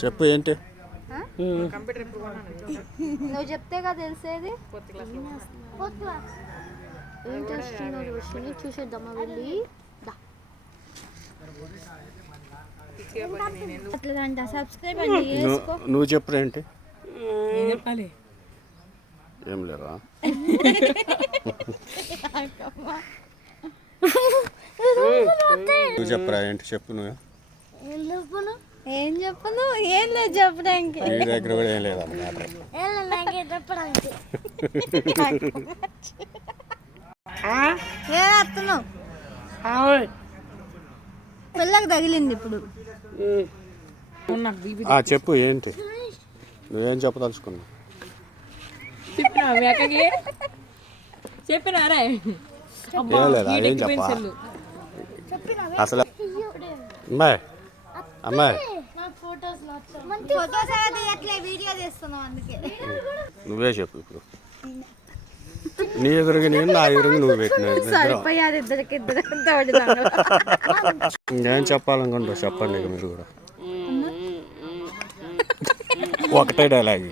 చెప్పు ఏంటి? నువ్వు చెప్తే కదా తెలిసేది. ఏం చేస్తున్నావు రోషిని? చూసేద్దామా వెళ్ళి? నువ్వు చెప్పు ఏంటి? ఏం లేరా? నువ్వు చెప్పరా ఏంటి? చెప్పు నువ్వు. ఏం చెప్పను? ఏం లేదు చెప్పడానికి. నీ దగ్గర కూడా ఏం లేదా వస్తున్నావు పిల్లకి తగిలింది ఇప్పుడు. చెప్పు ఏంటి? నువ్వేం చెప్పదలుచుకున్నావు? చెప్పినారా? ఏం లేదా? ఏం చెప్పా అసలు? అమ్మాయి అమ్మాయి నువ్వే చెప్పు ఇప్పుడు. నీ ఎదురుగా నేను, నా ఎదురుగా నువ్వు పెట్టిన నేను చెప్పాలనుకుంటా. చెప్పండి మీరు కూడా. ఒకటే డైలాగ్.